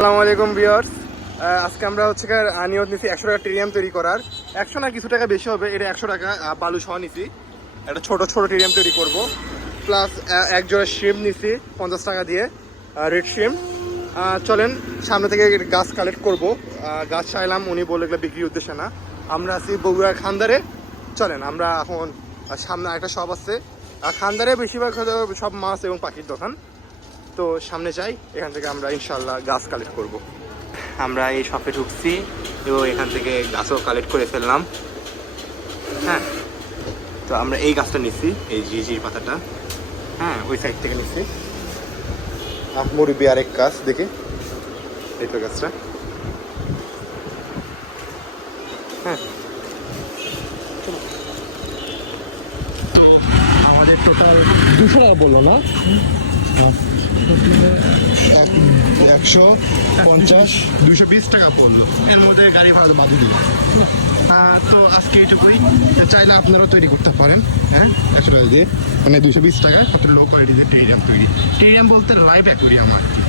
আসসালামু আলাইকুম ভিউয়ার্স, আজকে আমরা হচ্ছে নিয়ত নিছি 100 টাকা টেরিয়াম তৈরি করার। 100 না কিছু টাকা বেশি হবে, এটা 100 টাকা বালু সহ নিছি। একটা ছোট ছোট টেরিয়াম তৈরি করব, প্লাস এক জোড়া শিম নিছি 50 টাকা দিয়ে, রেড শিম। চলেন সামনে থেকে গাছ কালেক্ট করব। গাছ চাইলাম, উনি বলে এগুলো বিক্রির উদ্দেশ্যে না। আমরা আছি বগুড়া খান্দারে। চলেন আমরা এখন সামনে একটা শপ আছে খান্দারে, বেশিরভাগ সব মাছ এবং পাখির দোকান। তো সামনে যাই, এখান থেকে আমরা ইনশাল্লাহ গাছ কালেক্ট করব। আমরা এই শপে ঢুকছি এবং এখান থেকে গাছও কালেক্ট করে ফেললাম। হ্যাঁ, তো আমরা এই গাছটা নিচ্ছি, এই ঝিঝির পাতাটা। হ্যাঁ, ওই সাইড থেকে নিচ্ছি। মুরব্বি আরেক গাছ দেখে, এই তো গাছটা। হ্যাঁ, তো আমাদের টোটাল 200 টাকা বললো না? 150 220 টাকা পড়লো, এর মধ্যে গাড়ি ভাড়া বাদ দিই। তো আজকে এইটুকুই। চাইলে আপনারাও তৈরি করতে পারেন। হ্যাঁ, 100 টাকা দিয়ে, মানে 220 টাকায় কত লো কোয়ালিটির টেরিয়াম তৈরি। টেরিয়াম বলতে লাইভ অ্যাকুয়ারিয়াম আর কি।